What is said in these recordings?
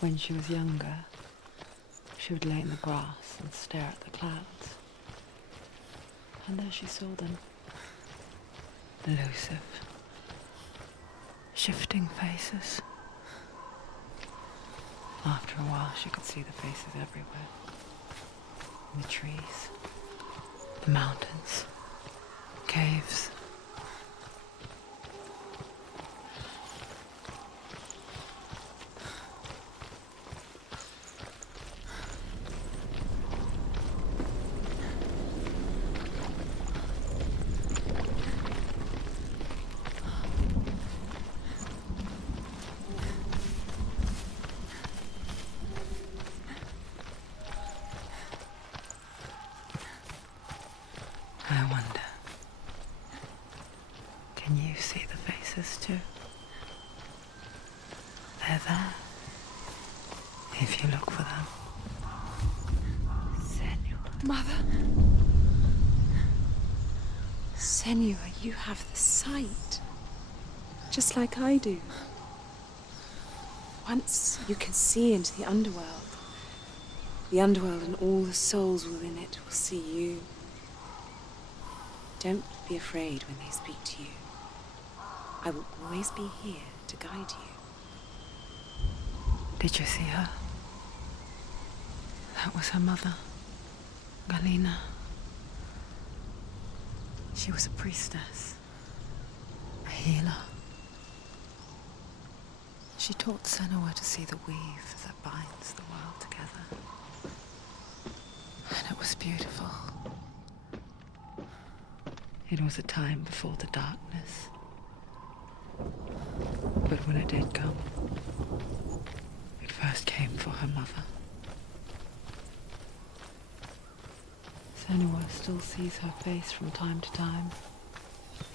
When she was younger, she would lay in the grass and stare at the clouds. And there she saw them. Elusive, shifting faces. After a while, she could see the faces everywhere. In the trees, the mountains, caves. I wonder, can you see the faces too? They're there, if you look for them. Senua. Mother. Senua, you have the sight. Just like I do. Once you can see into the underworld and all the souls within it will see you. Don't be afraid when they speak to you. I will always be here to guide you. Did you see her? That was her mother, Galina. She was a priestess, a healer. She taught Senua to see the weave that binds the world together. And it was beautiful. It was a time before the darkness. But when it did come, it first came for her mother. Senua still sees her face from time to time,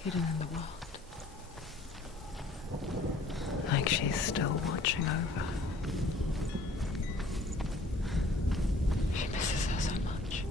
hidden in the world. Like she's still watching over her. She misses her so much.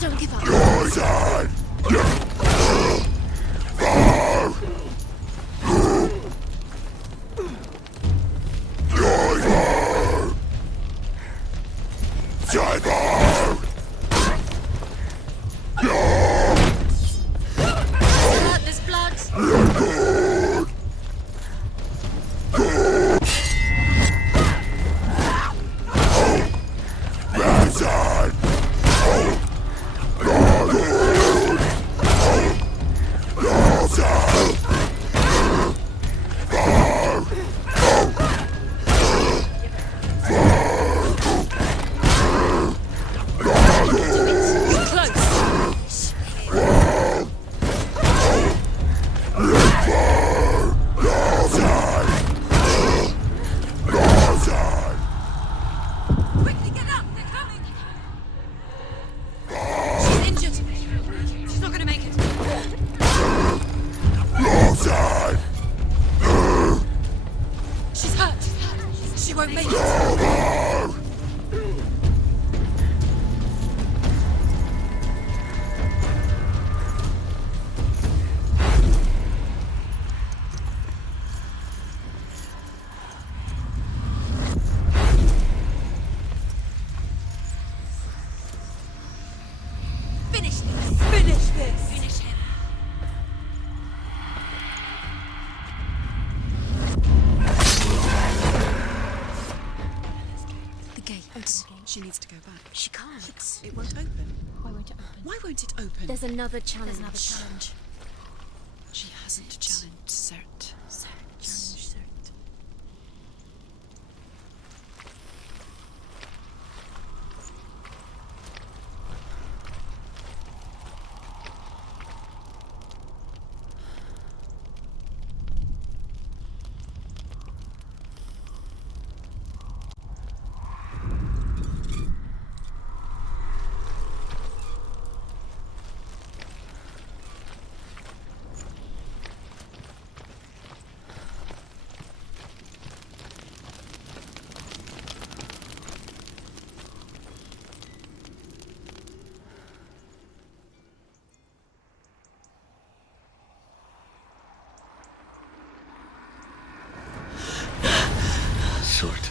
Don't give up. There's blood. Quickly get up! They're coming! She's injured! She's not gonna make it! She's hurt! She won't make it! Finish this! Finish this! Finish him! The gate. She needs to go back. She can't. It won't open. Why won't it open? Why won't it open? There's another challenge. She hasn't challenged Cert. Challenge Cert. Surt,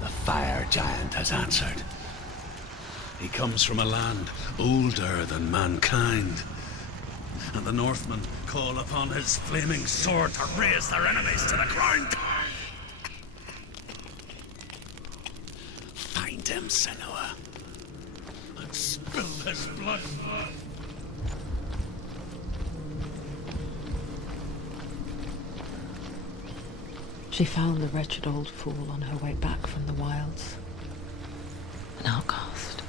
the fire giant has answered. He comes from a land older than mankind, and the Northmen call upon his flaming sword to raise their enemies to the ground. Find him, Senua, and spill his blood. She found the wretched old fool on her way back from the wilds. An outcast.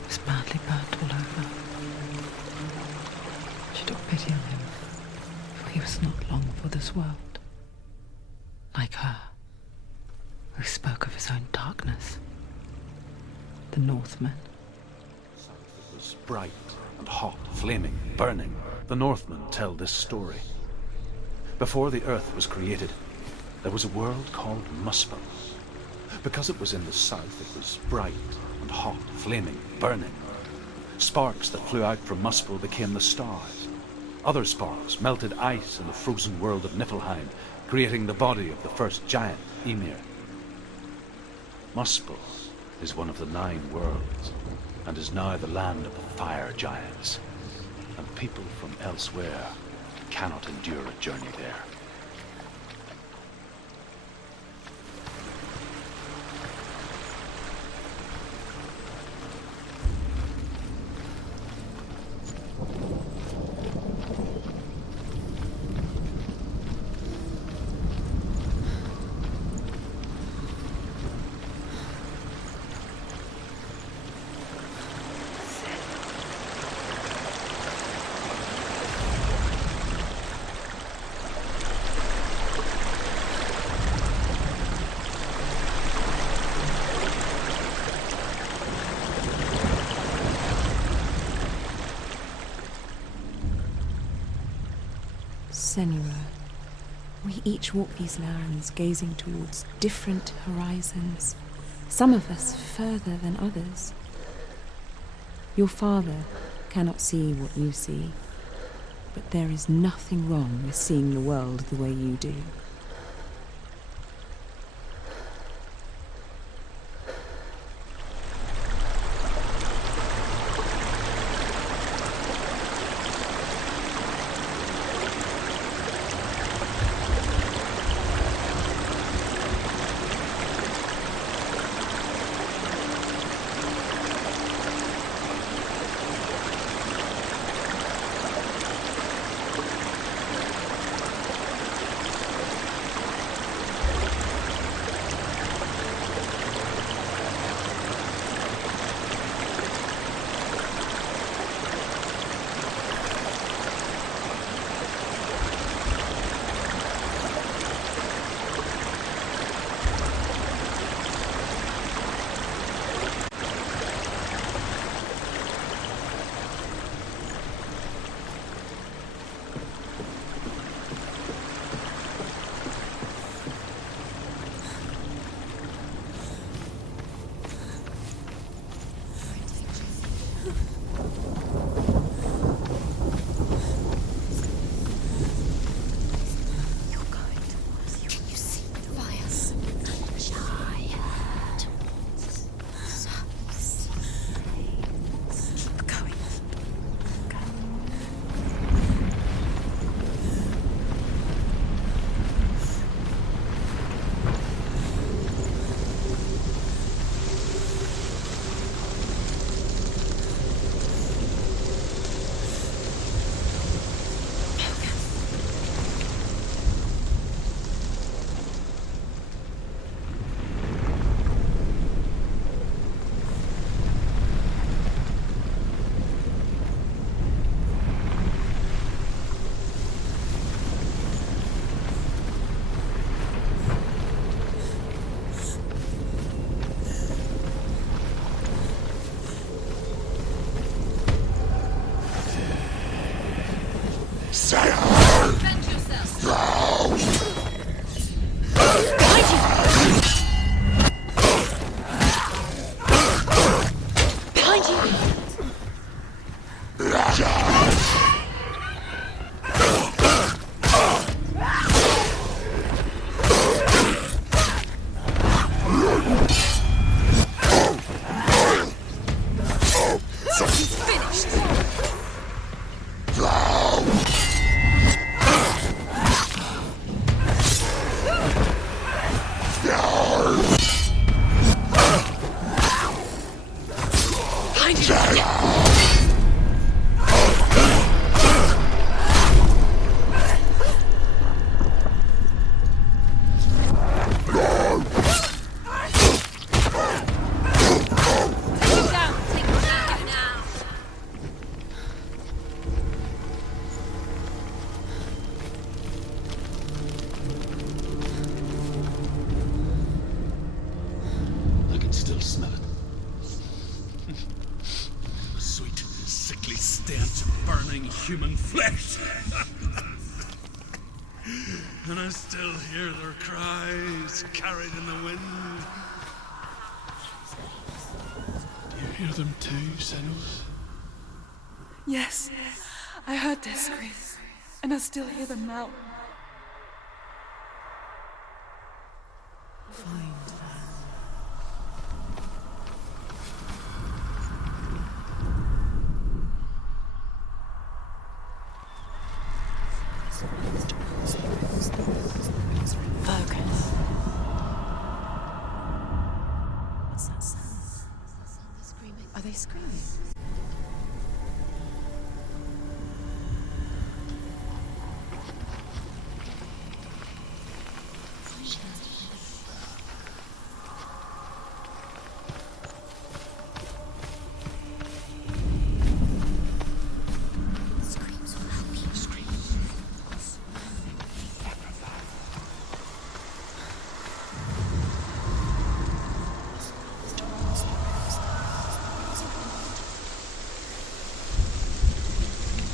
He was madly burnt all over. She took pity on him, for he was not long for this world. Like her, who spoke of his own darkness. The Northmen. It was bright and hot, flaming, burning. The Northmen tell this story. Before the earth was created, there was a world called Muspel. Because it was in the south, it was bright and hot, flaming, burning. Sparks that flew out from Muspel became the stars. Other sparks melted ice in the frozen world of Niflheim, creating the body of the first giant, Ymir. Muspel is one of the 9 worlds, and is now the land of the fire giants. And people from elsewhere cannot endure a journey there. Senua. We each walk these lands, gazing towards different horizons, some of us further than others. Your father cannot see what you see, but there is nothing wrong with seeing the world the way you do. Defend yourself! Behind you! He's finished! I can still smell it. The sweet, sickly stench of burning human flesh. And I still hear their cries carried in the wind. Do you hear them too, Senua? Yes, I heard their screams, and I still hear them now. Focus. What's that sound? They're screaming. Are they screaming? Screams will help you.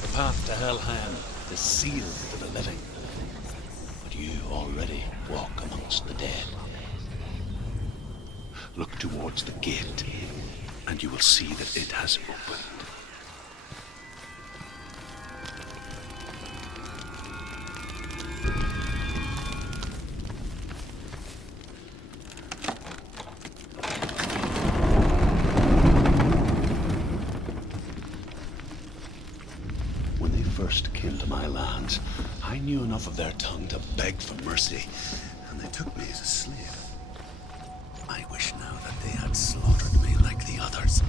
The path to Hellhand is sealed to the living. already walk amongst the dead. Look towards the gate, and you will see that it has opened. When they first came to my lands, I knew enough of their tongue to beg for mercy, and they took me as a slave. I wish now that they had slaughtered me like the others.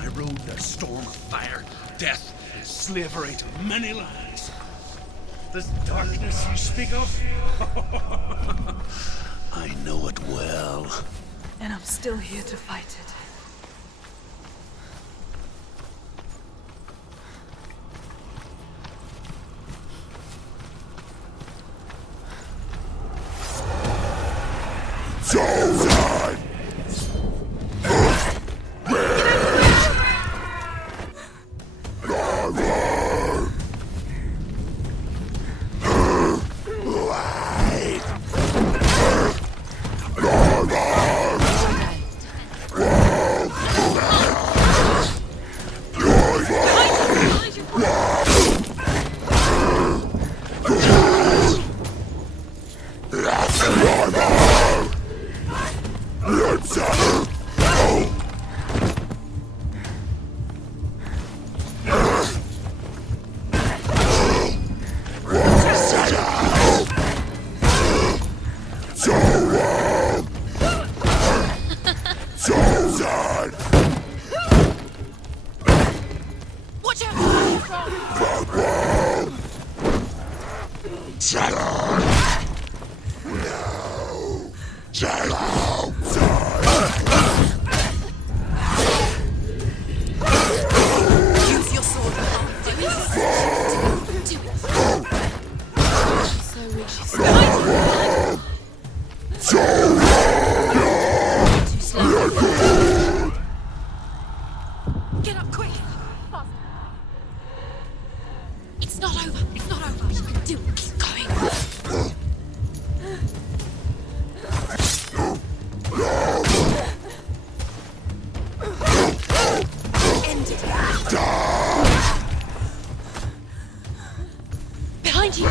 I rode their storm of fire, death, and slavery to many lands. This darkness you speak of? I know it well. And I'm still here to fight it. Get up quick! It's not over! It's not over! You can do it! Keep going! End it! Behind you!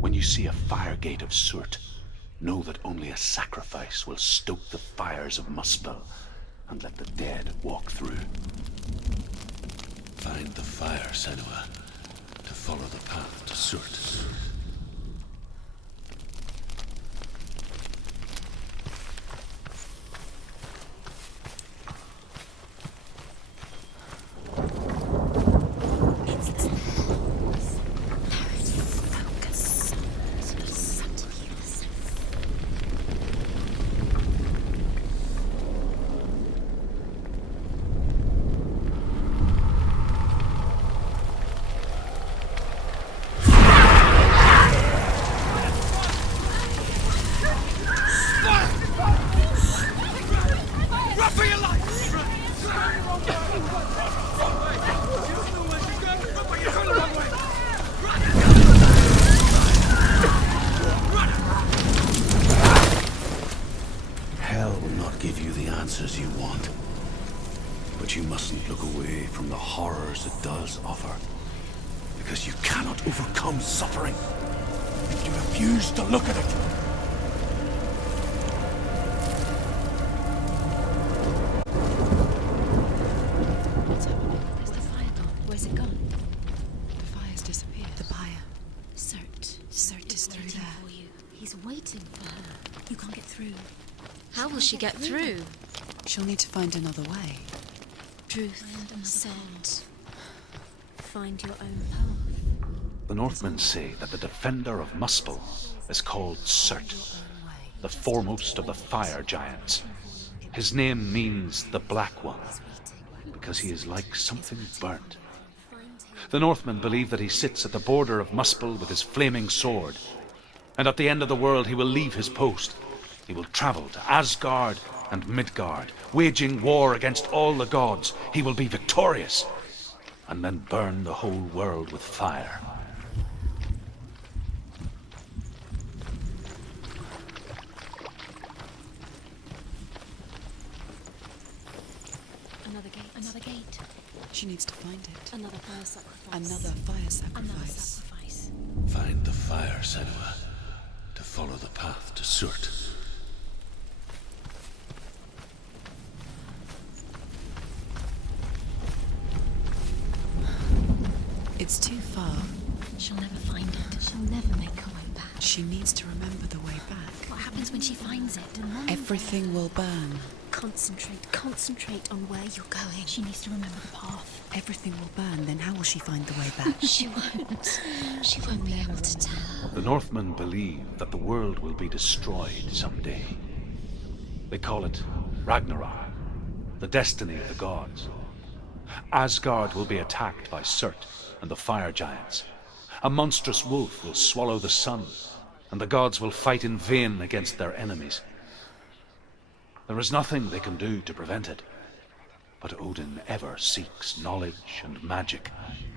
When you see a fire gate of soot, know that only a sacrifice will stoke the fires of Muspel and let the dead walk through. Find the fire, Senua, to follow the path to soot. Give you the answers you want. But you mustn't look away from the horrors it does offer. Because you cannot overcome suffering if you refuse to look at it. What's happening? Where's the fire gone? Where's it gone? The fire's disappeared. The pyre. Cert. Cert is through Waiting there. for you. He's waiting for her. You can't get through. How will she get through? She'll need to find another way. Truth. Cert. find your own path. The Northmen say that the defender of Muspel is called Surt, the foremost of the fire giants. His name means the Black One, because he is like something burnt. The Northmen believe that he sits at the border of Muspel with his flaming sword, and at the end of the world he will leave his post. He will travel to Asgard and Midgard, waging war against all the gods. He will be victorious, and then burn the whole world with fire. Another gate. Another gate. She needs to find it. Another fire sacrifice. Another fire sacrifice. Another sacrifice. Find the fire, Senua, to follow the path to Surt. It's too far. She'll never find it. She'll never make her way back. She needs to remember the way back. What happens when she finds it? Everything will burn. Concentrate on where you're going. She needs to remember the path. Everything will burn, then how will she find the way back? She won't. She won't be able to tell. The Northmen believe that the world will be destroyed someday. They call it Ragnarok, the destiny of the gods. Asgard will be attacked by Surt and the fire giants. A monstrous wolf will swallow the sun, and the gods will fight in vain against their enemies. There is nothing they can do to prevent it, but Odin ever seeks knowledge and magic,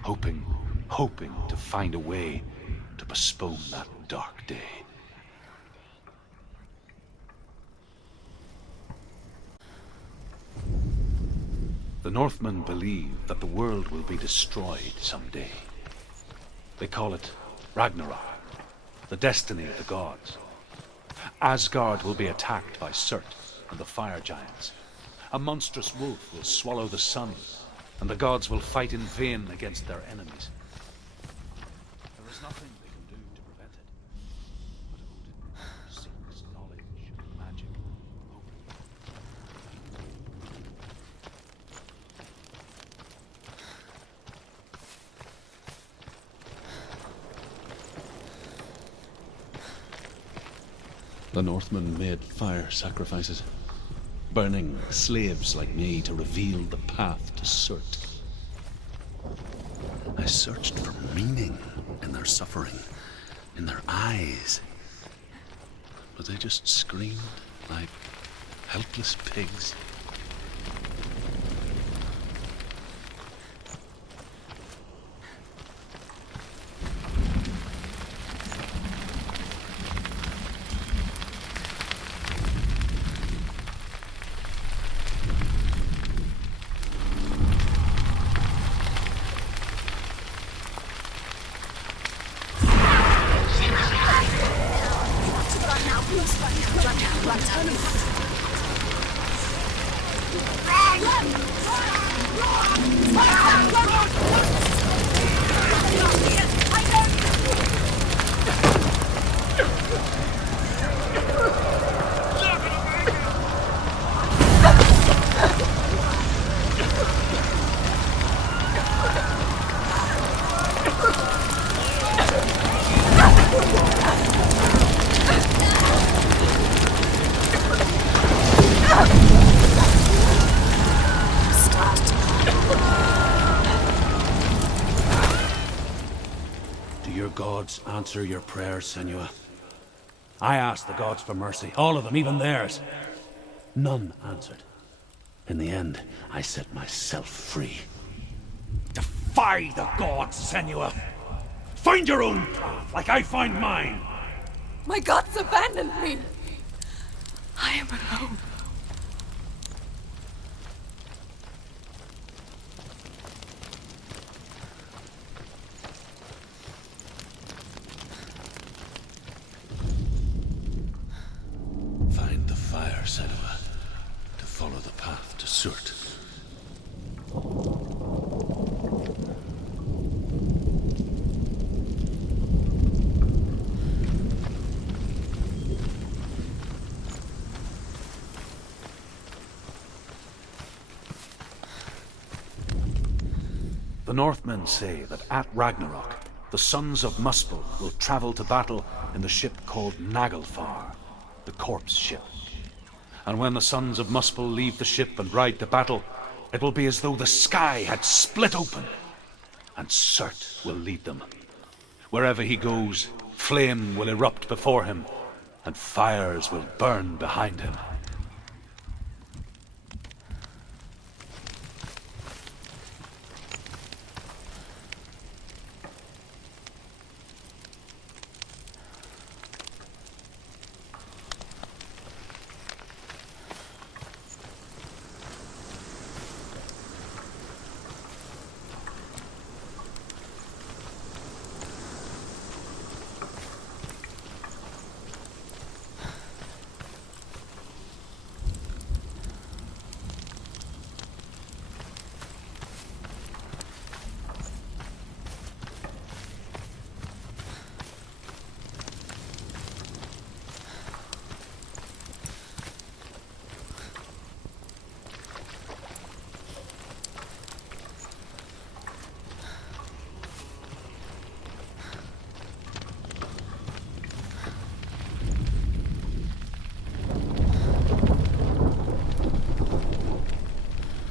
hoping to find a way to postpone that dark day. The Northmen believe that the world will be destroyed someday. They call it Ragnarok, the destiny of the gods. Asgard will be attacked by Surt and the fire giants. A monstrous wolf will swallow the sun, and the gods will fight in vain against their enemies. There is nothing they can do to prevent it, but Odin seeks knowledge and magic, The Northmen made fire sacrifices, burning slaves like me to reveal the path to Surt. I searched for meaning in their suffering, in their eyes, but they just screamed like helpless pigs. Answer your prayers, Senua. I asked the gods for mercy, all of them, even theirs. None answered. In the end, I set myself free. Defy the gods, Senua! Find your own path, like I find mine! My gods abandoned me! I am alone. Find the fire, Senua, to follow the path to Surt. The The Northmen say that at Ragnarok, the sons of Muspel will travel to battle in the ship called Naglfar, the corpse ship. And when the sons of Muspel leave the ship and ride to battle, it will be as though the sky had split open, and Surt will lead them. Wherever he goes, flame will erupt before him, and fires will burn behind him.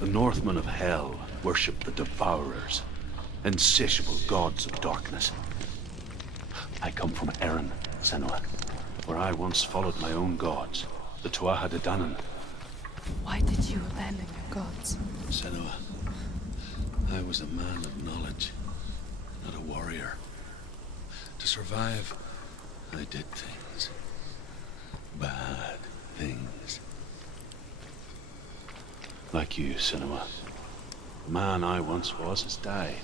The Northmen of Hell worship the Devourers, insatiable gods of darkness. I come from Erin, Senua, where I once followed my own gods, the Tuatha De Danann. Why did you abandon your gods? Senua, I was a man of knowledge, not a warrior. To survive, I did things. Bad things. Like you, Senua. The man I once was has died.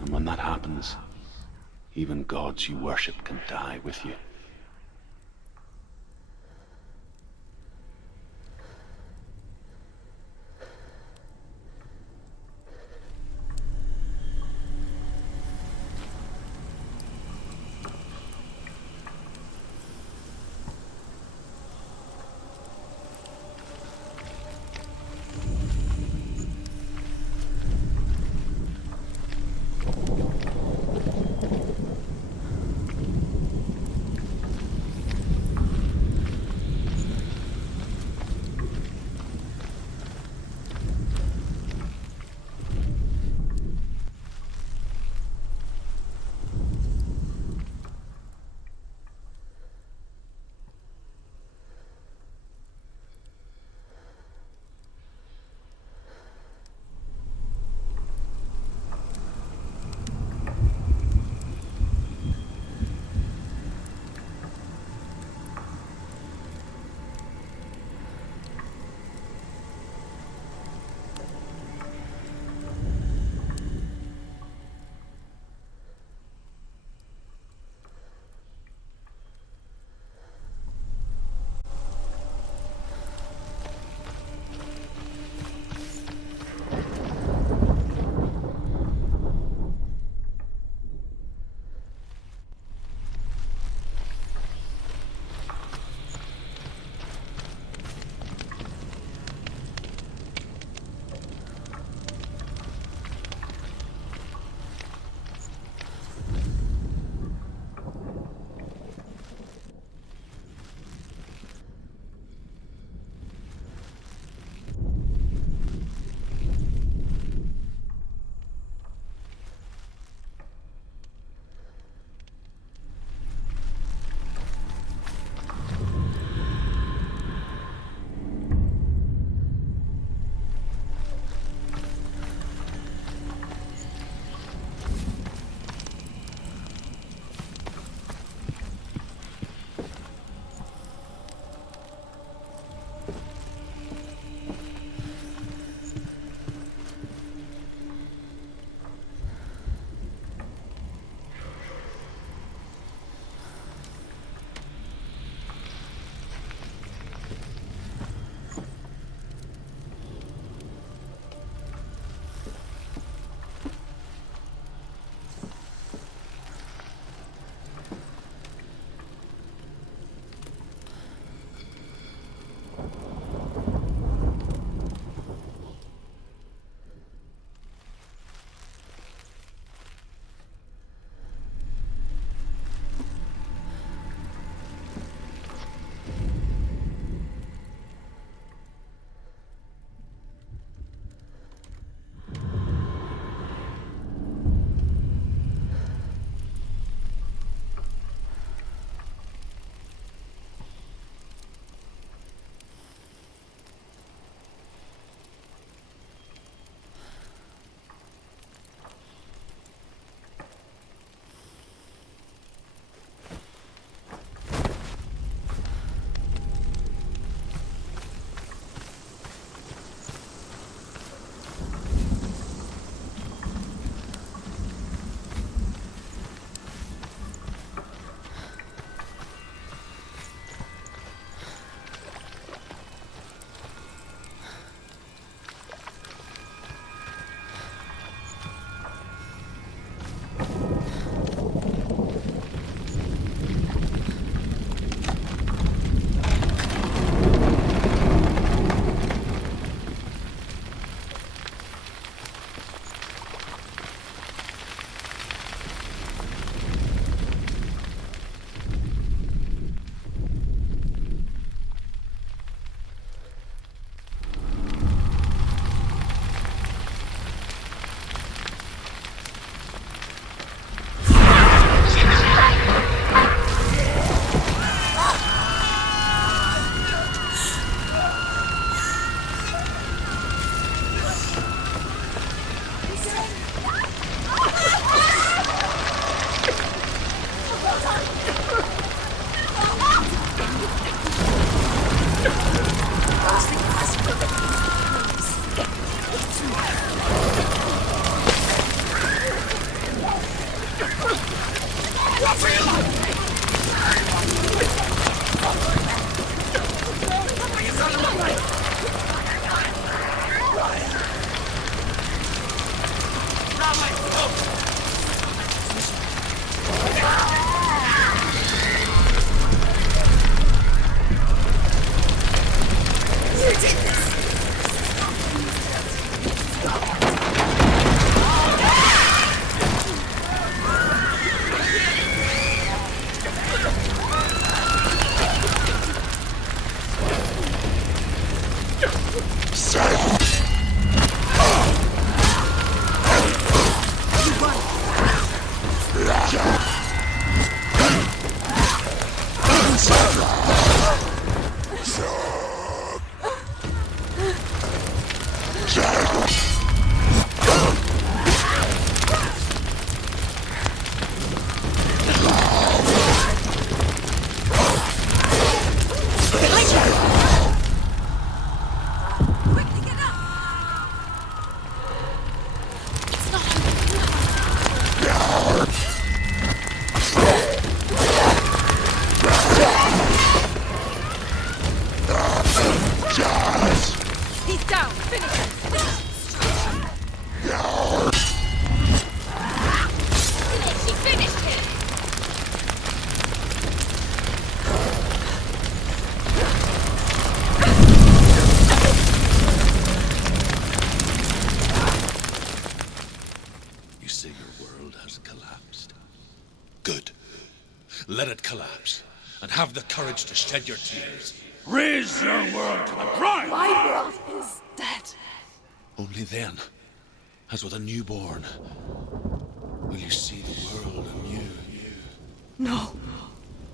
And when that happens, even gods you worship can die with you. it collapse, and have the courage to shed your tears. Raise your world to the ground! My world is dead. Only then, as with a newborn, will you see the world anew. No,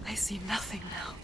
I see nothing now.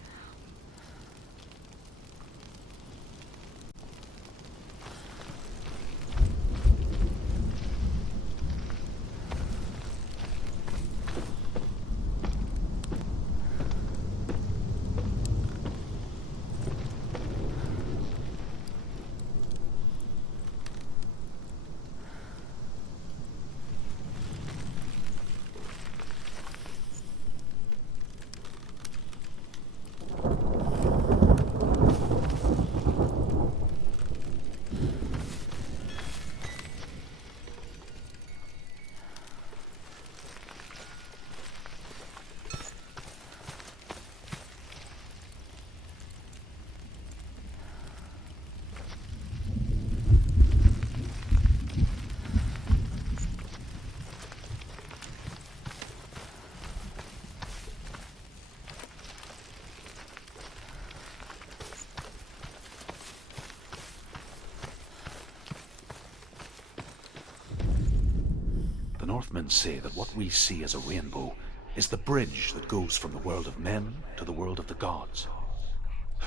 The Northmen say that what we see as a rainbow is the bridge that goes from the world of men to the world of the gods.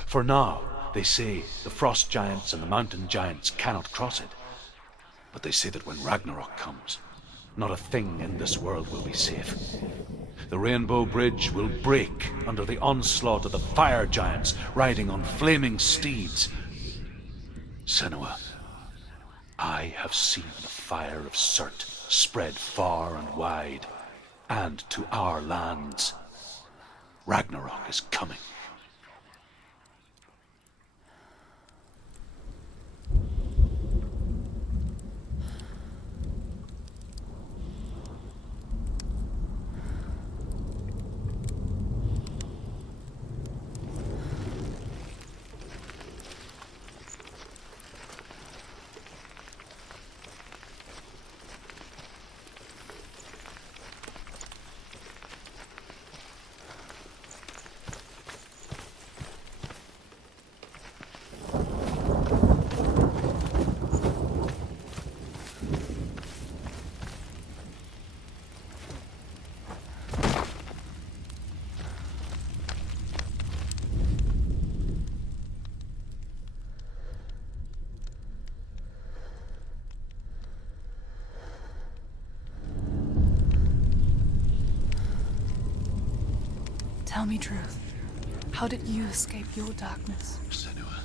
For now, they say, the frost giants and the mountain giants cannot cross it. But they say that when Ragnarok comes, not a thing in this world will be safe. The Rainbow Bridge will break under the onslaught of the fire giants riding on flaming steeds. Senua, I have seen the fire of Surt spread far and wide, and to our lands. Ragnarok is coming. Tell me truth. How did you escape your darkness? Senua,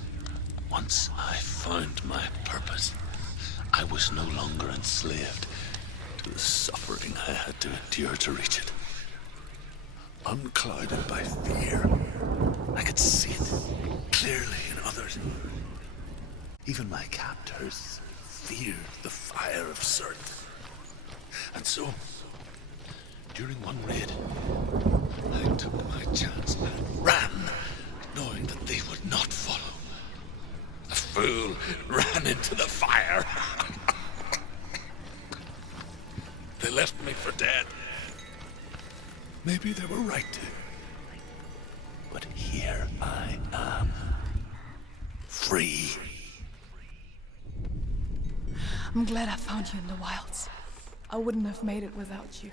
once I found my purpose, I was no longer enslaved to the suffering I had to endure to reach it. Unclouded by fear, I could see it clearly in others. Even my captors feared the fire of Surt. And so, during one raid, I took my chance and ran, knowing that they would not follow. The fool ran into the fire. They left me for dead. Maybe they were right to. But here I am, free. I'm glad I found you in the wilds. I wouldn't have made it without you.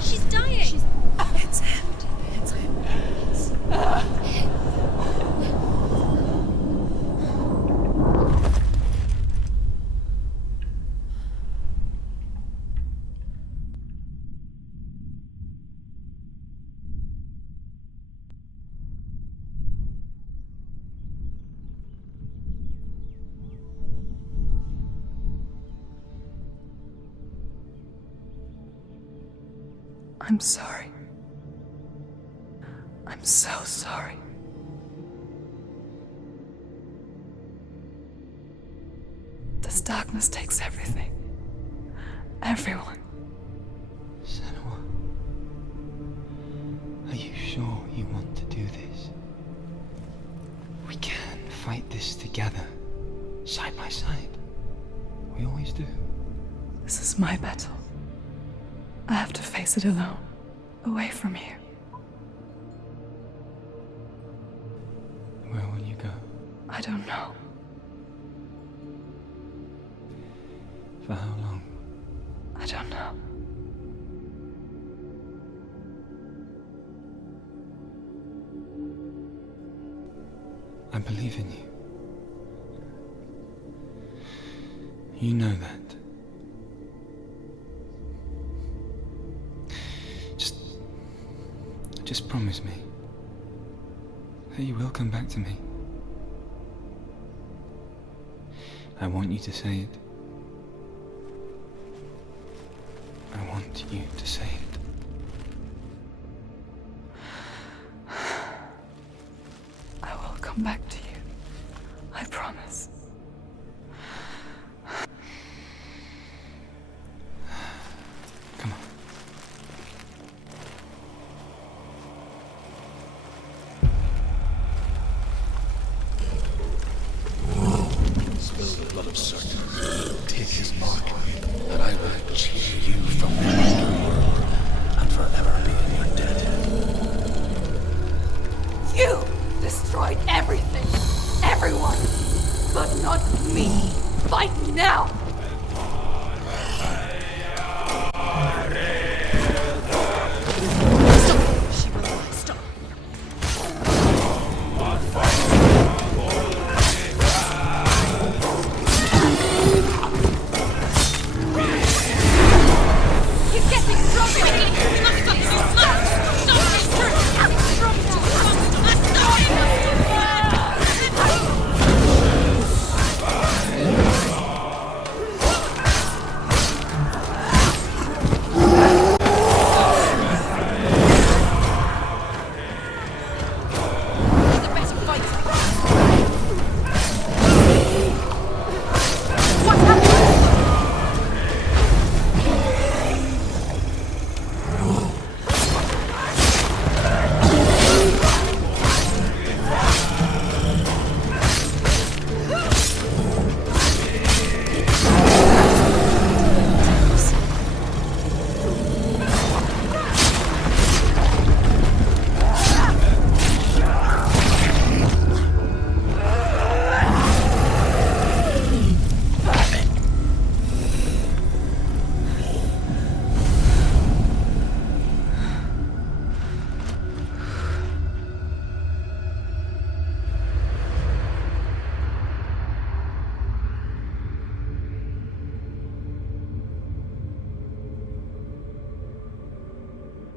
She's dying! It's him. It's him. I'm sorry. I'm so sorry. This darkness takes everything. Everyone. Senua, are you sure you want to do this? We can fight this together, side by side. We always do. This is my battle. I have to face it alone, away from you. Where will you go? I don't know. For how long? I don't know. I believe in you. You know that. Just promise me that you will come back to me. I want you to say it. I want you to say it. I will come back to you. I promise. Come on. Spill the blood of Surt. Take his mark, and I will cheer you from the underworld and forever be in your debt. You destroyed everything, everyone, but not me. Fight now! She will not stop. He's getting stronger! We must stop him! Stop him! He's a better fighter! What happened?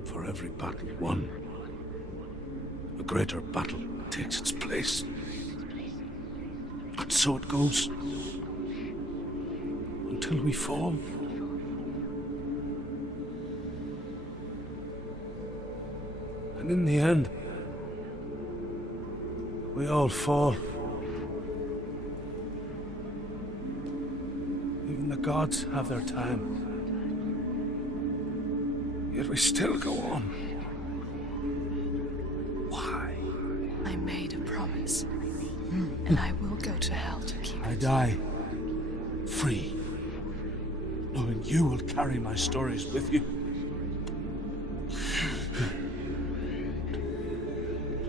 For every battle won, a greater battle takes its place. And so it goes. Until we fall. And in the end, we all fall. Even the gods have their time. Yet we still go on. this. And I will go to hell to keep I it. die free, knowing you will carry my stories with you.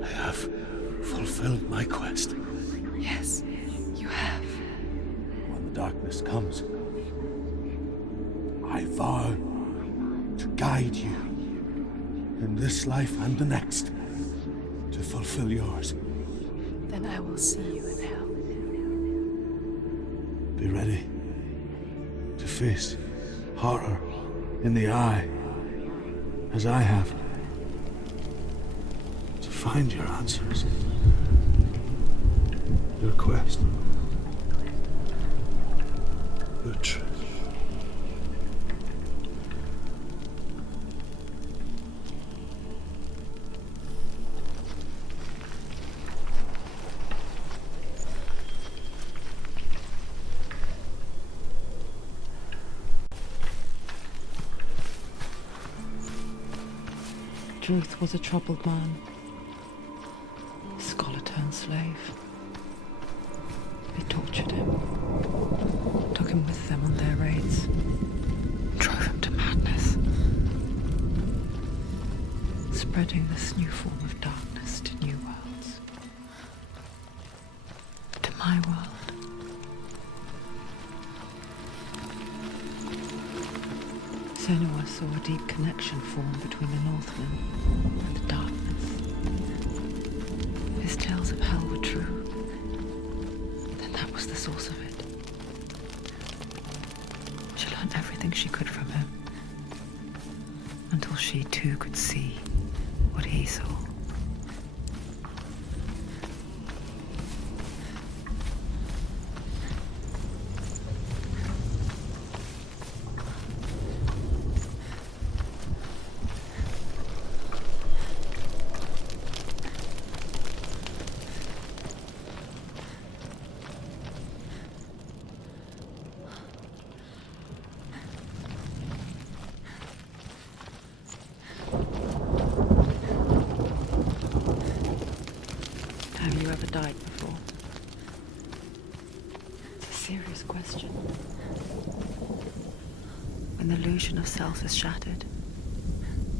I have fulfilled my quest. Yes, you have. When the darkness comes, I vow to guide you in this life and the next to fulfill yours. Then I will see you in hell. Be ready to face horror in the eye, as I have. To find your answers. Your quest. Your truth. Druth was a troubled man. Scholar turned slave. They tortured him. Took him with them on their raids. Drove him to madness. Spreading this new form of darkness to new worlds. To my world. Senua saw a deep connection form between the Northmen and the darkness. His tales of hell were true. Then that was the source of it. She learned everything she could from him. Until she too could see what he saw. Have you ever died before? It's a serious question. When the illusion of self is shattered,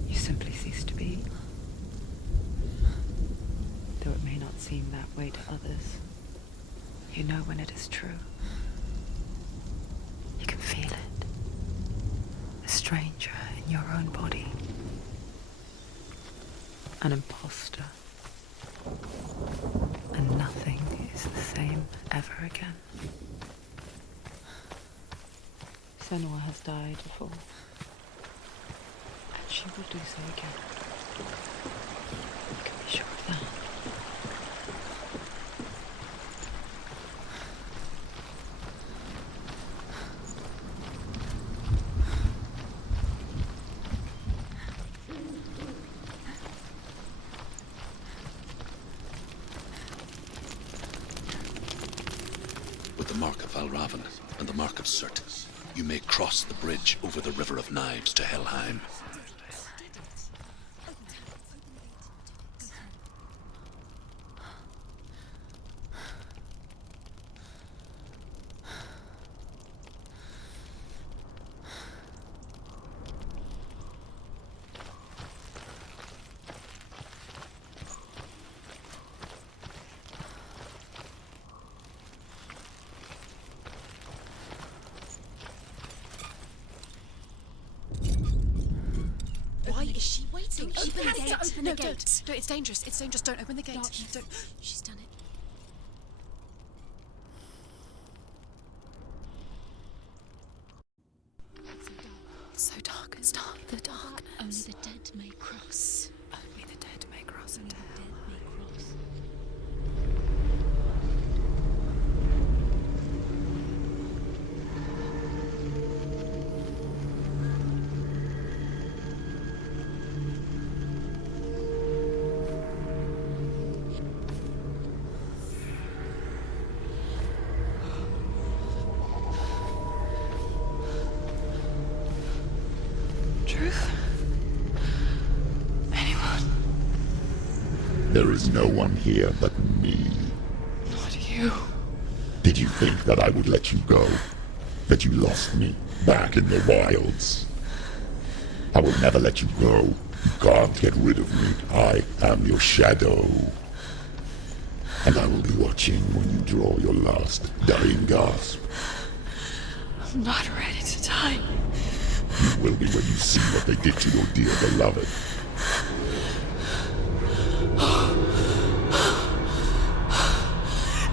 you simply cease to be. Though it may not seem that way to others, you know when it is true. You can feel it. A stranger in your own body. An imposter. And nothing is the same ever again. Senua has died before. And she will do so again. You can be sure of that. With the mark of Valravan and the mark of Surt, you may cross the bridge over the River of Knives to Helheim. Why is she waiting? Don't Open the open gate. it. Open No, the gate. don't. No, it's dangerous. It's dangerous. Don't open the gate. Darkness. Don't. She's done it. It's so dark. It's dark. The darkness. Only the dead may cross. Only the dead may cross into hell. Dead may cross. Truth? There is no one here but me. Not you. Did you think that I would let you go? That you lost me back in the wilds? I will never let you go. You can't get rid of me. I am your shadow. And I will be watching when you draw your last dying gasp. I'm not ready to die. You will be when you see what they did to your dear beloved.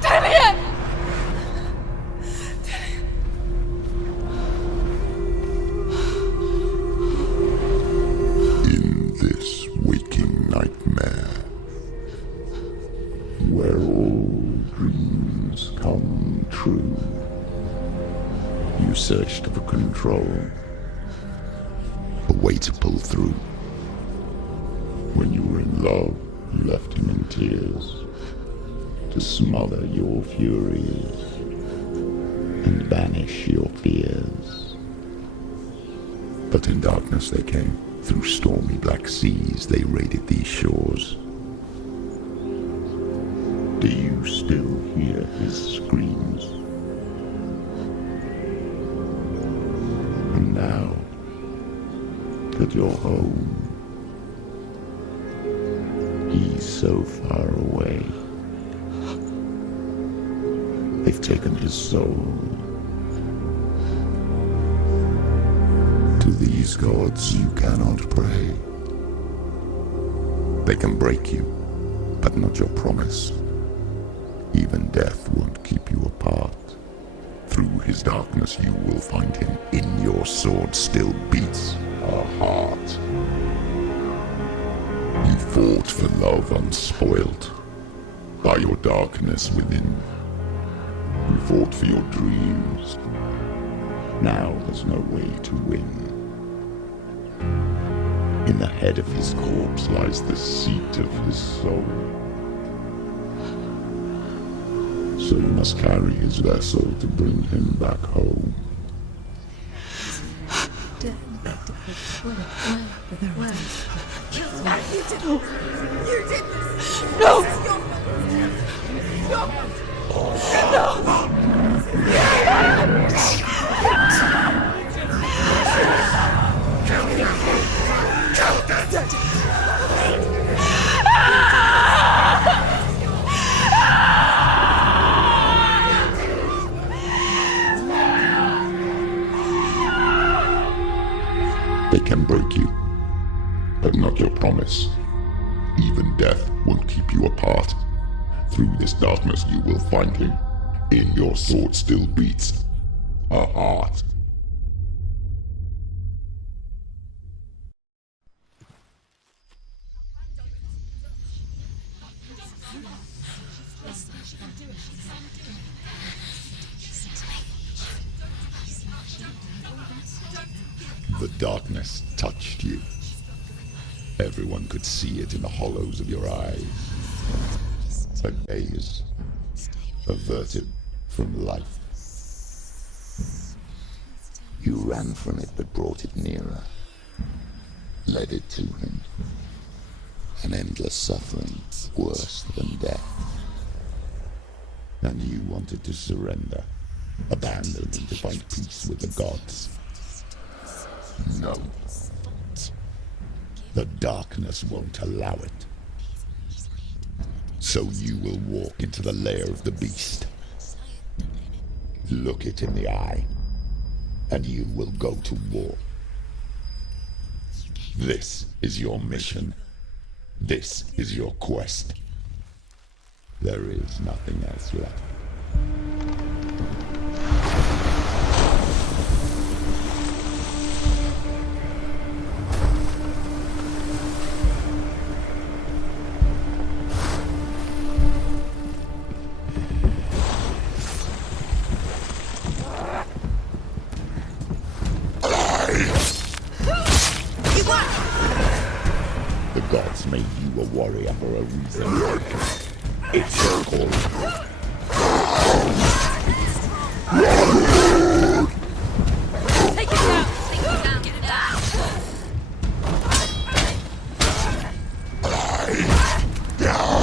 Damien! In this waking nightmare, where all dreams come true, you searched for control, a way to pull through. When you were in love, you left him in tears, to smother your furies and banish your fears. But in darkness they came, through stormy black seas they raided these shores. Do you still hear his screams? And now that you're home, he's so far away. They've taken his soul. To these gods you cannot pray. They can break you, but not your promise. Even death won't keep you apart. Through his darkness you will find him. In your sword still beats a heart. You fought for love unspoilt by your darkness within. You fought for your dreams. Now there's no way to win. In the head of his corpse lies the seat of his soul. So you must carry his vessel to bring him back home. You did this! No! They can break you, but not your promise. Even death won't keep you apart. Through this darkness you will find him. In your sword still beats a heart. The darkness touched you. Everyone could see it in the hollows of your eyes. A gaze averted from life. You ran from it but brought it nearer. Led it to him. An endless suffering worse than death. And you wanted to surrender. Abandon and to find peace with the gods. No. The darkness won't allow it. So you will walk into the lair of the beast. Look it in the eye, and you will go to war. This is your mission. This is your quest. There is nothing else left. The gods made you a warrior for a reason. It's your calling. Take it down! Take it down! Get it down! Die!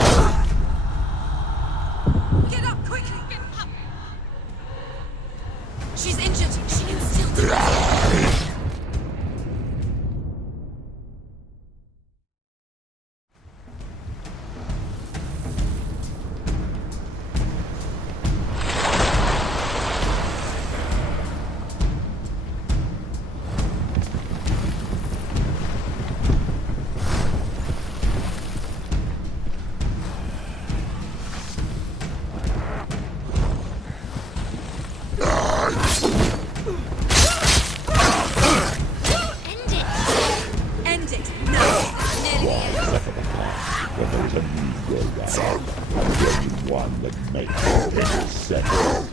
Where there's a merry-go-round, and the only one that makes things settle.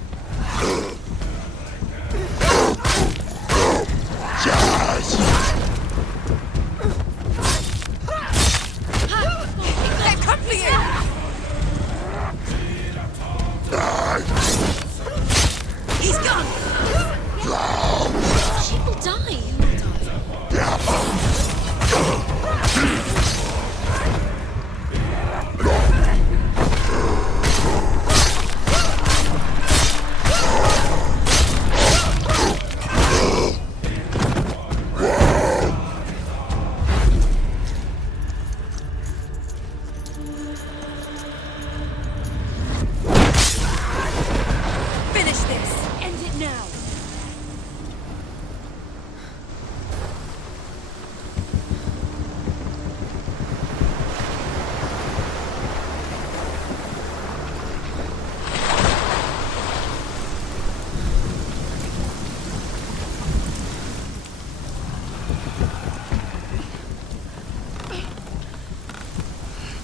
They've come for you! He's gone! She will die. Finish this! End it now!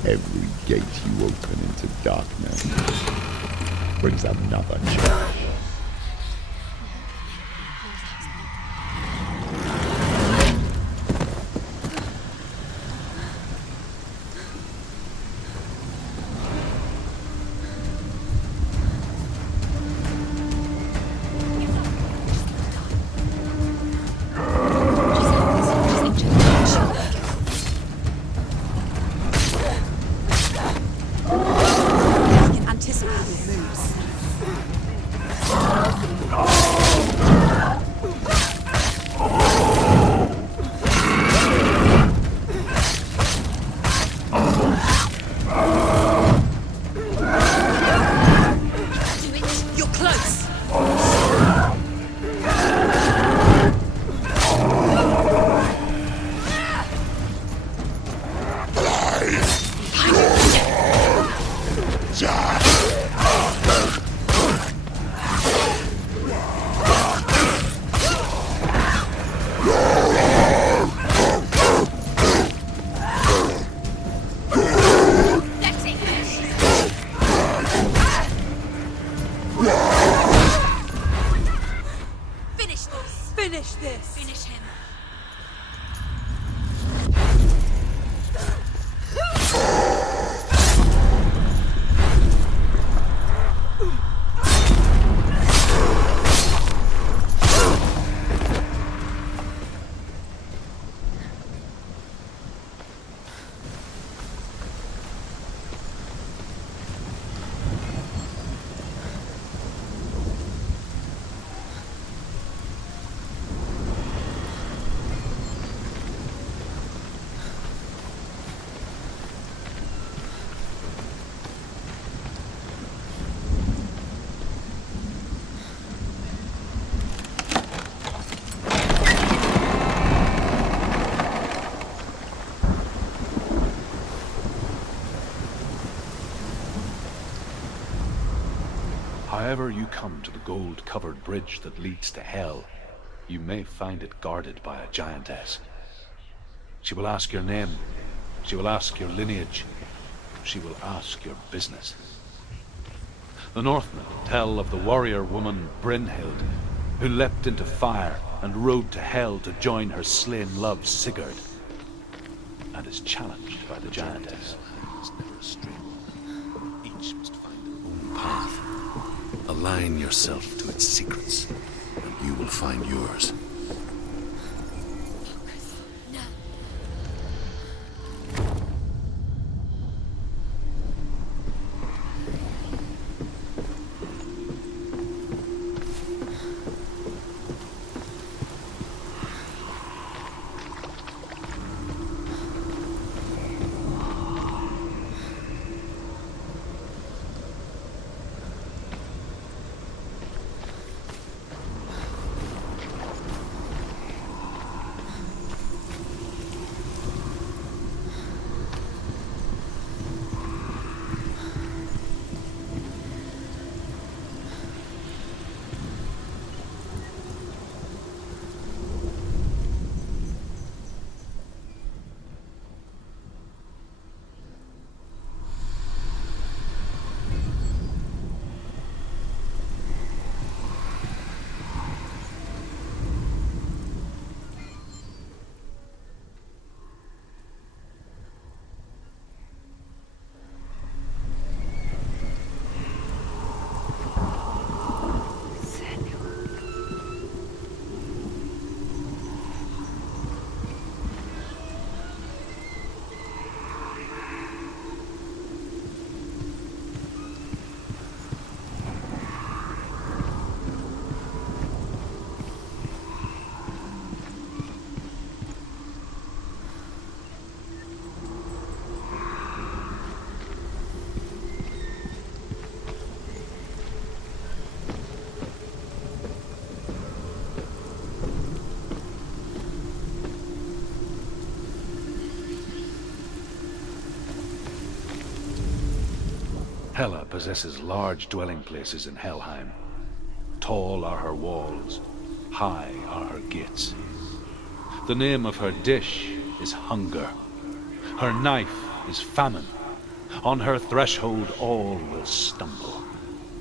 Every gate you open into darkness brings another challenge. Anticipate your moves. You're close! That's it. Finish this! Finish this! Finish him. However you come to the gold-covered bridge that leads to Hell, you may find it guarded by a giantess. She will ask your name, she will ask your lineage, she will ask your business. The Northmen tell of the warrior woman Brynhild, who leapt into fire and rode to Hell to join her slain love Sigurd, and is challenged by the giantess. It's never a straight one. Each must find their own path. Align yourself to its secrets, and you will find yours. Hela possesses large dwelling places in Helheim. Tall are her walls, high are her gates. The name of her dish is hunger. Her knife is famine. On her threshold all will stumble.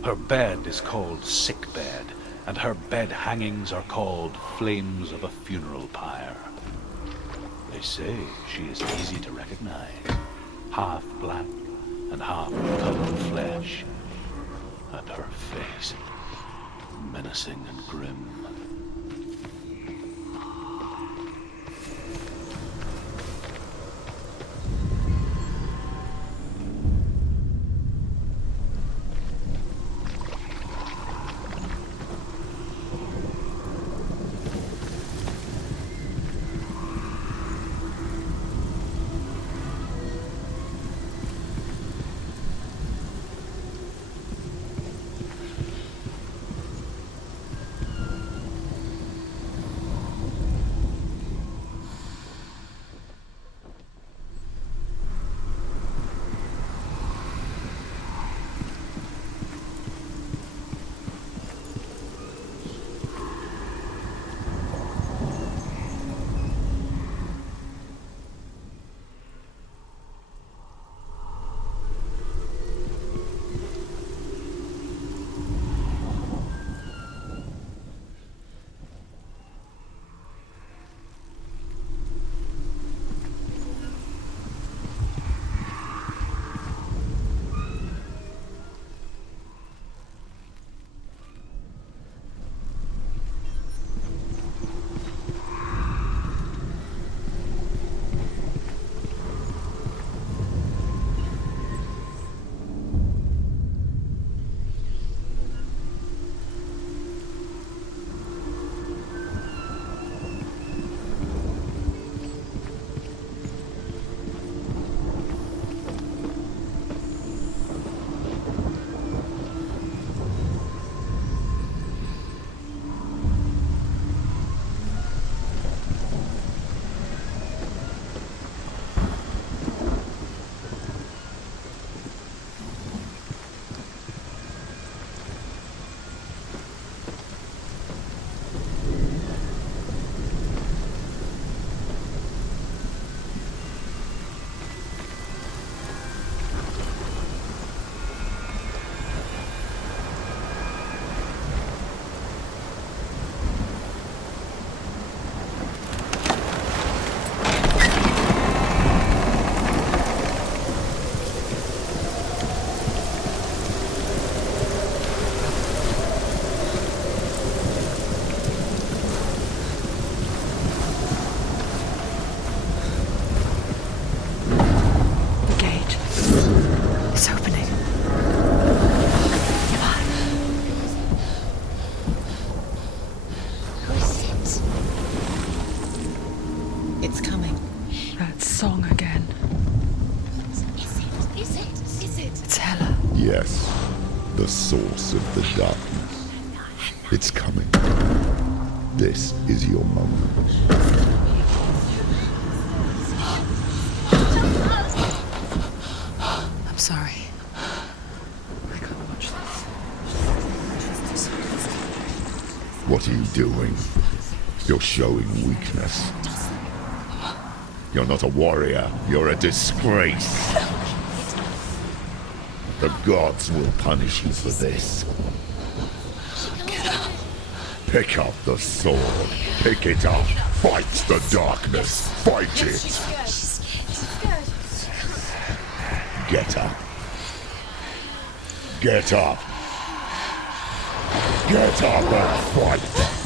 Her bed is called sick bed, and her bed hangings are called flames of a funeral pyre. They say she is easy to recognize, half black and half colored flesh, and her face menacing and grim. Yes, the source of the darkness. It's coming. This is your moment. I'm sorry. I can't watch this. What are you doing? You're showing weakness. You're not a warrior. You're a disgrace. The gods will punish you for this. Get up. Pick up the sword. Pick it up. Fight the darkness. Fight it. Get up. Get up. Get up and fight.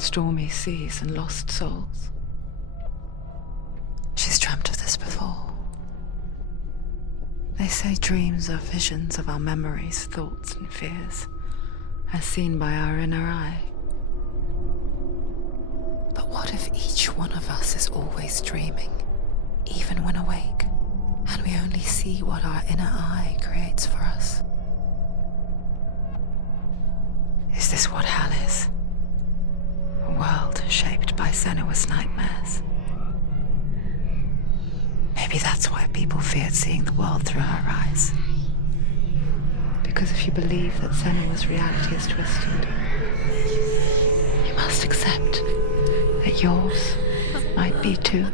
Stormy seas and lost souls. She's dreamt of this before. They say dreams are visions of our memories, thoughts, and fears, as seen by our inner eye. But what if each one of us is always dreaming, even when awake? And we only see what our inner eye creates for us. Is this what hell is? A world shaped by Senua's nightmares. Maybe that's why people feared seeing the world through her eyes. Because if you believe that Senua's reality is twisted, you must accept that yours might be too.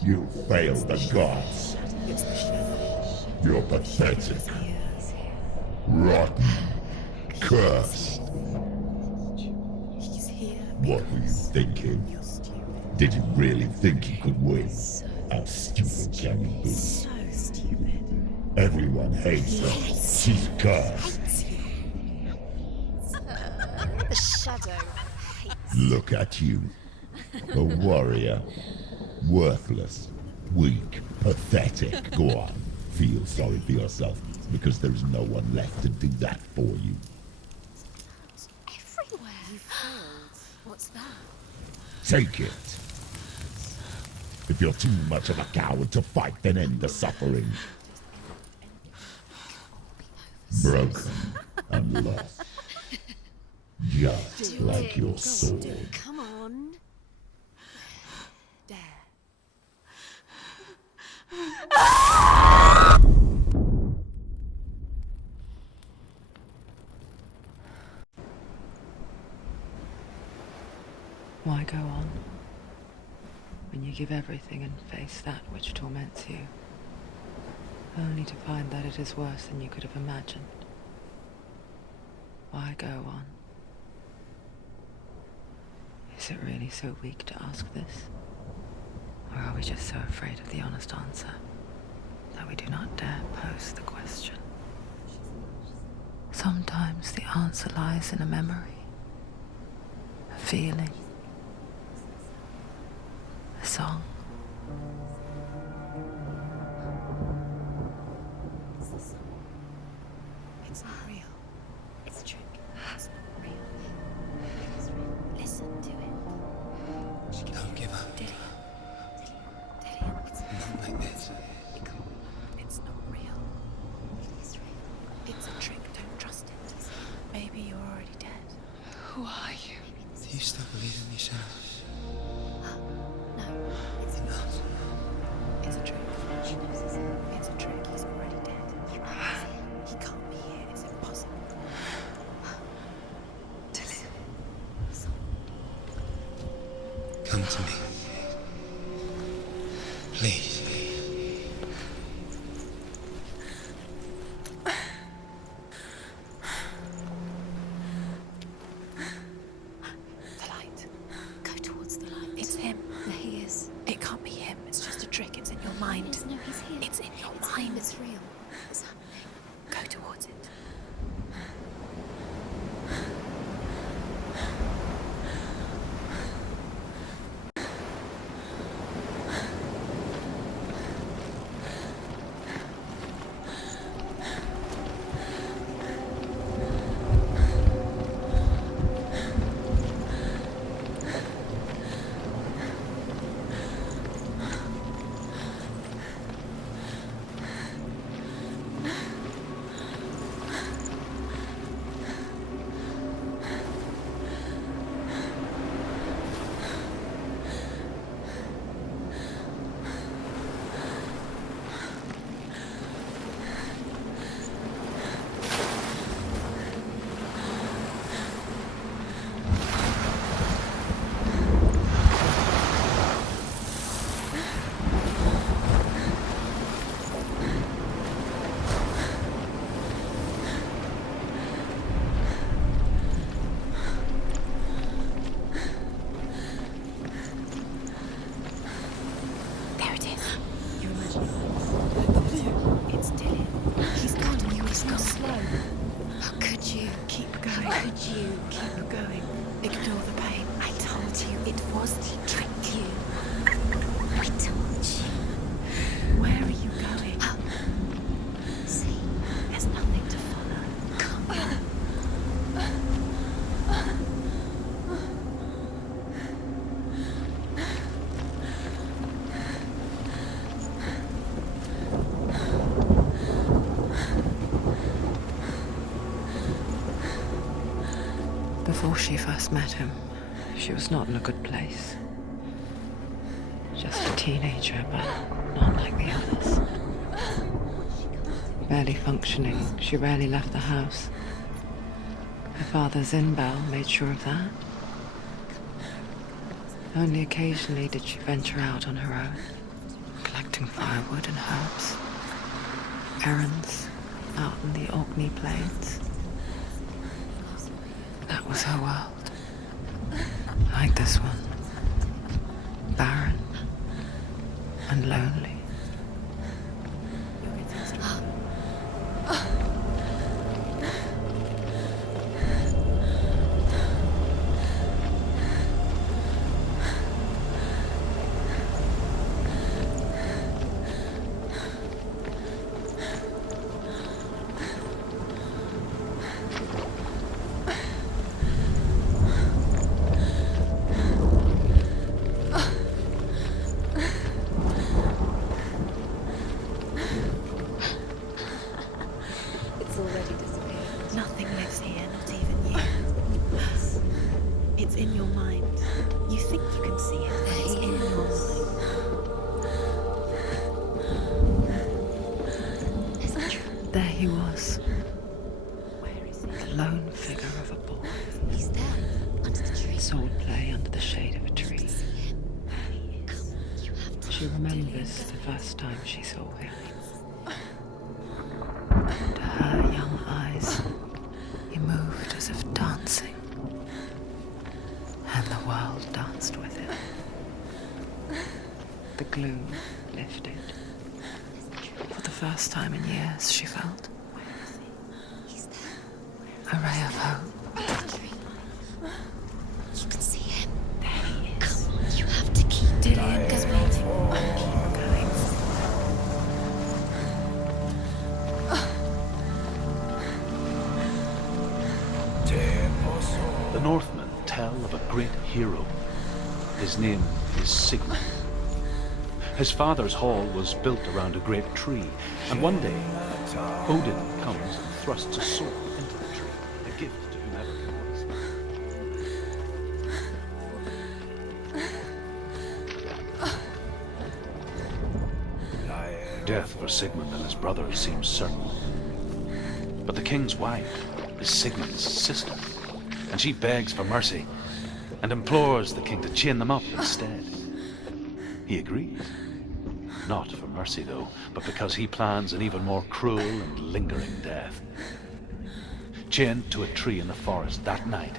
You failed the gods. You're pathetic. Rotten. Cursed. What were you thinking? Did you really think you could win? How stupid can you be? So stupid. Everyone hates her. She's cursed. The shadow hates. Look at you. A warrior. Worthless. Weak. Pathetic. Go on. Feel sorry for yourself, because there is no one left to do that for you. Everywhere. You failed. What's that? Take it. If you're too much of a coward to fight, then end the suffering. Broken and lost. Just like your sword. Come on. Dare. Why go on when you give everything and face that which torments you, only to find that it is worse than you could have imagined? Why go on? Is it really so weak to ask this? Or are we just so afraid of the honest answer that we do not dare pose the question? Sometimes the answer lies in a memory, a feeling, a song. It's not real. It's a trick. It's not real. It's real. Listen to it. Don't give up. Dillian. Dillian. It's Not like this. It's not real. It is real. It's a trick. Don't trust it. Maybe you're already dead. Who are you? Do you still believe in me, Senua? No, it's not. It's a trick. She knows it's a trick. He's already dead. He can't be here. It's impossible. Dillian. Come to me. Please. The light. Go towards the light. It's him. There he is. It can't be him. It's just a trick. It's in your mind. No, he's here. It's in your mind. It's real. It's happening. Go towards it. Before she first met him, she was not in a good place. Just a teenager, but not like the others. Barely functioning, she rarely left the house. Her father, Zinbel, made sure of that. Only occasionally did she venture out on her own, collecting firewood and herbs. Errands out in the Orkney Plains. That was her world. Like this one. Barren and lonely. There he was. The lone figure of a boy. He's there, under the tree. Sword play under the shade of a tree. She remembers the first time she saw him. To her young eyes, he moved as if dancing. And the world danced with him. The gloom lifted. For the first time in years, she felt a ray of hope. You can see him. There he is. Come on, you have to keep doing it. Keep going. The Northmen tell of a great hero. His name is Sigmund. His father's hall was built around a great tree, and one day, Odin comes and thrusts a sword into the tree, a gift to whomever comes. Death for Sigmund and his brothers seems certain. But the king's wife is Sigmund's sister, and she begs for mercy and implores the king to chain them up instead. He agrees. Not for mercy, though, but because he plans an even more cruel and lingering death. Chained to a tree in the forest that night,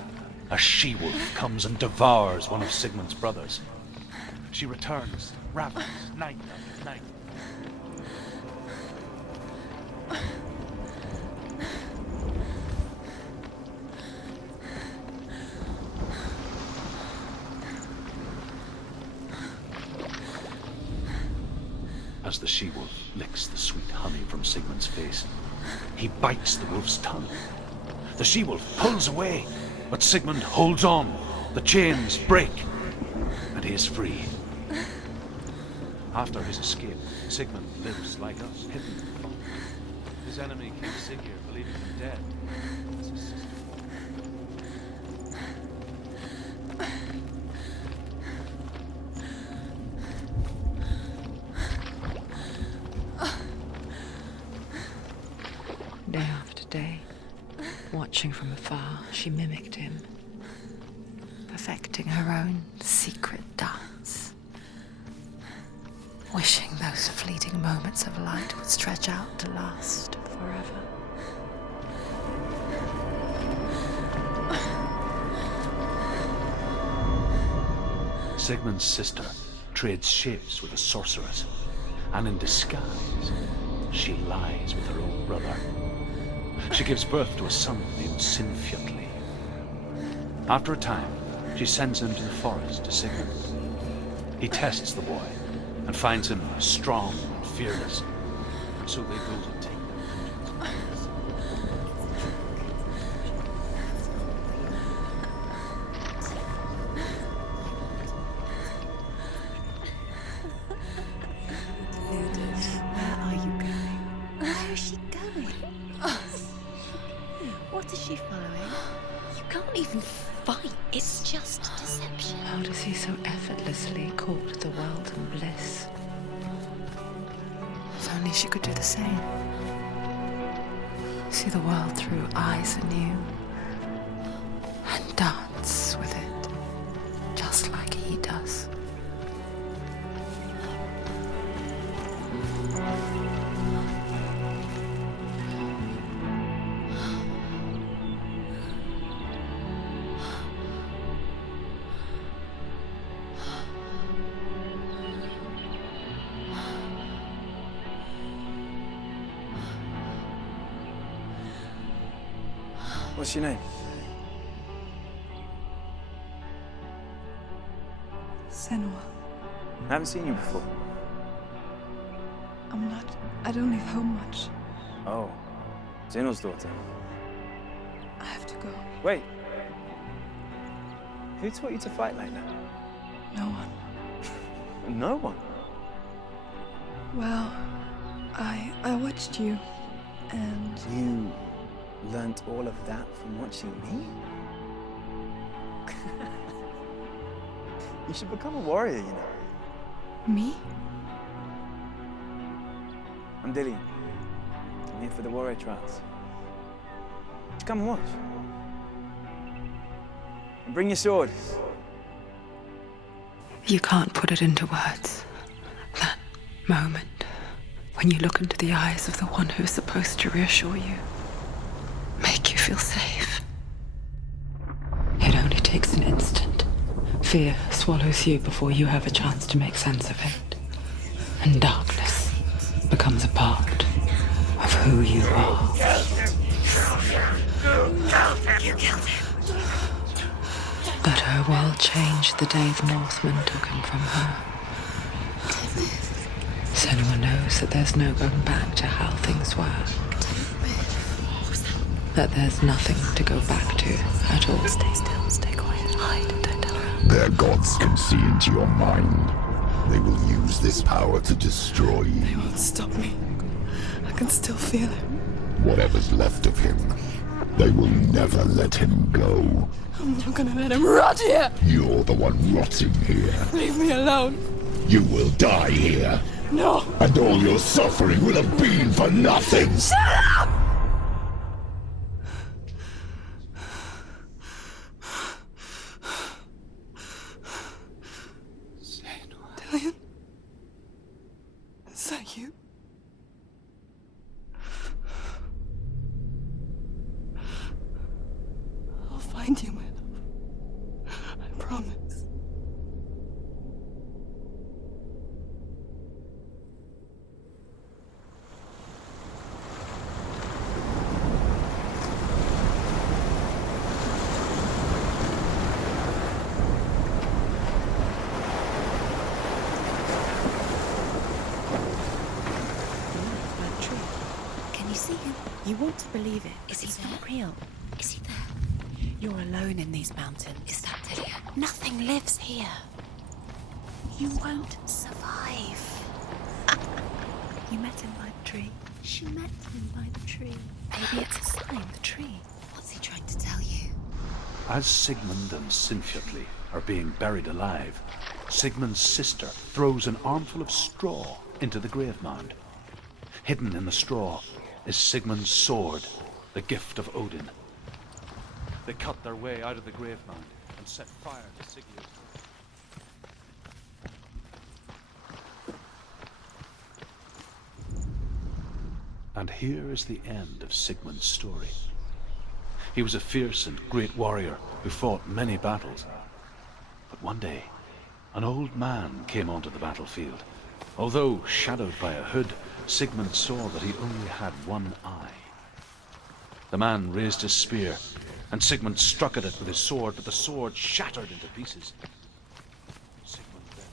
a she-wolf comes and devours one of Sigmund's brothers. She returns, ravenous, night after night. As the she-wolf licks the sweet honey from Sigmund's face, he bites the wolf's tongue. The she-wolf pulls away, but Sigmund holds on. The chains break, and he is free. After his escape, Sigmund lives like us, hidden in the forest. His enemy, King Siggeir, believing him dead. As his sister. Day after day, watching from afar, she mimicked him, perfecting her own secret dance, wishing those fleeting moments of light would stretch out to last forever. Sigmund's sister trades shapes with a sorceress, and in disguise, she lies with her own brother. She gives birth to a son named Sinfjotli. After a time, she sends him to the forest to Sigmund. He tests the boy and finds him strong and fearless, and so they go to take their vengeance. Where are you going? Where is she going? What is she following? You can't even only she could do the same. See the world through eyes anew and dance with it, just like he does. What's your name? Senua. I haven't seen you before. I don't leave home much. Oh, Zenua's daughter. I have to go. Wait. Who taught you to fight like that? No one. No one? Well, I watched you, and... You learnt all of that from watching me? You should become a warrior, you know. Me? I'm Dillian. I'm here for the warrior trials. Just come and watch. And bring your sword. You can't put it into words. That moment when you look into the eyes of the one who's supposed to reassure you, make you feel safe. It only takes an instant. Fear swallows you before you have a chance to make sense of it. And darkness becomes a part of who you are. You killed him. But her world changed the day the Northmen took him from her. Senua knows that there's no going back to how things were. That there's nothing to go back to at all. Stay still, stay quiet, hide, don't tell her. Their gods can see into your mind. They will use this power to destroy you. They won't stop me. I can still feel it. Whatever's left of him, they will never let him go. I'm not gonna let him rot here! You're the one rotting here. Leave me alone. You will die here. No! And all your suffering will have been for nothing. Shut up! Dillian? Is that you? I'll find you, my love. I promise. You want to believe it, but it's not real. Is he there? You're alone in these mountains. Is that Dillian? Nothing lives here. You won't survive. You met him by the tree. She met him by the tree. Maybe it's a sign, the tree. What's he trying to tell you? As Sigmund and Sinfjotli are being buried alive, Sigmund's sister throws an armful of straw into the grave mound. Hidden in the straw is Sigmund's sword, the gift of Odin. They cut their way out of the grave mound and set fire to Sigurd's. And here is the end of Sigmund's story. He was a fierce and great warrior who fought many battles. But one day, an old man came onto the battlefield. Although shadowed by a hood, Sigmund saw that he only had one eye. The man raised his spear, and Sigmund struck at it with his sword, but the sword shattered into pieces. Sigmund then...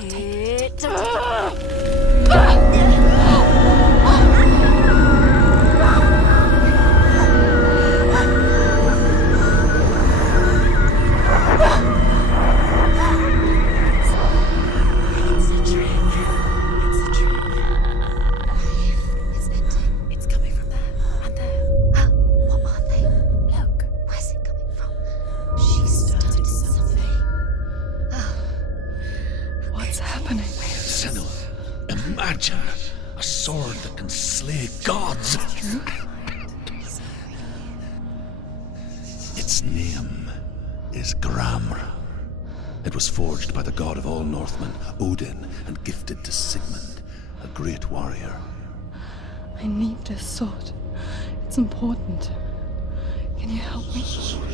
It's ending. It's coming from there and there. What are they? Look. Where's it coming from? She started something. What's happening? Senua, imagine a sword that can slay gods. Its name is Gramr. It was forged by the god of all Northmen, Odin, and gifted to Sigmund, a great warrior. I need this sword. It's important. Can you help me?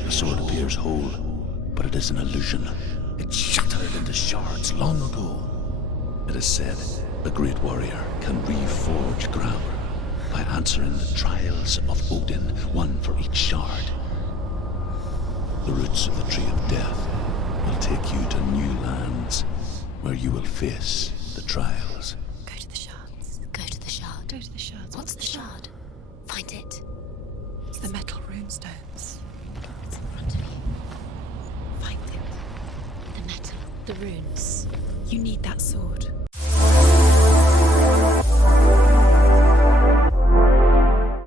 The sword appears whole, but it is an illusion. It shattered into shards long ago. It is said a great warrior can reforge Gramr by answering the trials of Odin, one for each shard. The roots of the Tree of Death will take you to new lands where you will face the trials. Go to the shards. Go to the shard. Go to the shards. What's the shard? Find it. It's the metal runestones. It's in front of you. Find it. The metal. The runes. You need that sword.